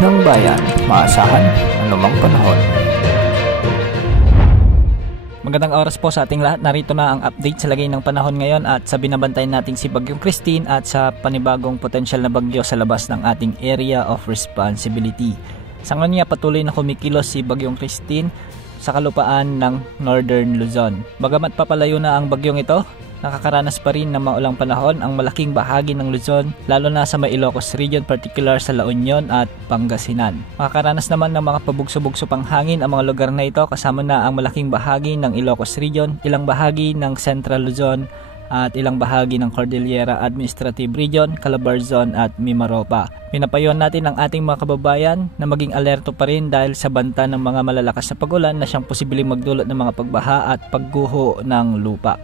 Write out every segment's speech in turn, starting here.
ng bayan, maasahan anumang panahon. Magandang oras po sa ating lahat. Narito na ang update sa lagay ng panahon ngayon at sa binabantayan nating si Bagyong Christine at sa panibagong potensyal na bagyo sa labas ng ating area of responsibility. Sa ngayon nga patuloy na kumikilos si Bagyong Christine sa kalupaan ng Northern Luzon. Bagamat papalayo na ang bagyong ito, nakakaranas pa rin ng maulang panahon ang malaking bahagi ng Luzon, lalo na sa may Ilocos region, particular sa La Union at Pangasinan. Makakaranas naman ng mga pabugso-bugso pang hangin ang mga lugar na ito, kasama na ang malaking bahagi ng Ilocos region, ilang bahagi ng Central Luzon at ilang bahagi ng Cordillera Administrative Region, Calabarzon at Mimaropa. Pinapayuhan natin ang ating mga kababayan na maging alerto pa rin dahil sa banta ng mga malalakas na pag-ulan na siyang posibleng magdulot ng mga pagbaha at pagguho ng lupa.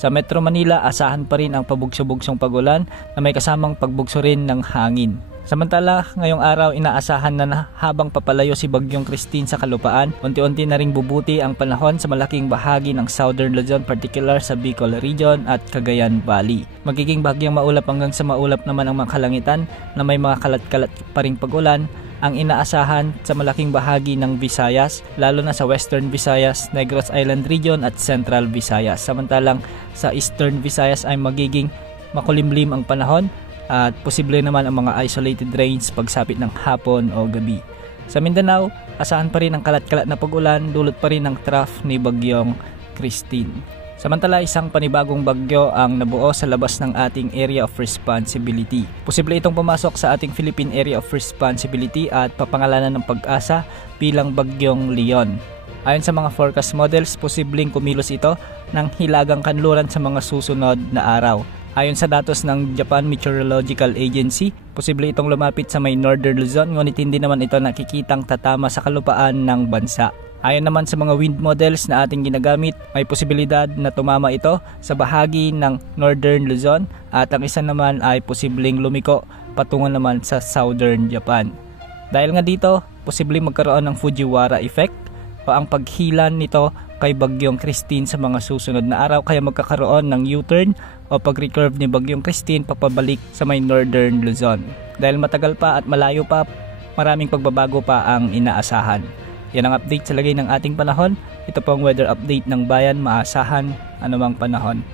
Sa Metro Manila, asahan pa rin ang pabugso-bugsong pag-ulan na may kasamang pagbugso rin ng hangin. Samantala, ngayong araw inaasahan na habang papalayo si Bagyong Christine sa kalupaan, unti-unti na ring bubuti ang panahon sa malaking bahagi ng Southern Luzon, particular sa Bicol Region at Cagayan Valley. Magiging bagyong maulap hanggang sa maulap naman ang mga kalangitan na may mga kalat-kalat pa ring pag-ulan ang inaasahan sa malaking bahagi ng Visayas, lalo na sa Western Visayas, Negros Island Region at Central Visayas. Samantalang sa Eastern Visayas ay magiging makulimlim ang panahon at posible naman ang mga isolated rains pagsapit ng hapon o gabi. Sa Mindanao, asahan pa rin ang kalat-kalat na pag-ulan, dulot pa rin ng trough ni Bagyong Christine. Samantala, isang panibagong bagyo ang nabuo sa labas ng ating area of responsibility. Posible itong pumasok sa ating Philippine Area of Responsibility at papangalanan ng pag-asa bilang Bagyong Leon. Ayon sa mga forecast models, posibleng kumilos ito ng hilagang kanluran sa mga susunod na araw. Ayon sa datos ng Japan Meteorological Agency, posible itong lumapit sa may Northern Luzon, ngunit hindi naman ito nakikitang tatama sa kalupaan ng bansa. Ayon naman sa mga wind models na ating ginagamit, may posibilidad na tumama ito sa bahagi ng Northern Luzon at ang isa naman ay posibleng lumiko patungo naman sa Southern Japan. Dahil nga dito, posibleng magkaroon ng Fujiwara effect o ang paghilan nito kay Bagyong Christine sa mga susunod na araw, kaya magkakaroon ng U-turn o pag-recurve ni Bagyong Christine papabalik sa may Northern Luzon. Dahil matagal pa at malayo pa, maraming pagbabago pa ang inaasahan. Yan ang update sa lagay ng ating panahon. Ito po ang weather update ng bayan, maasahan anumang panahon.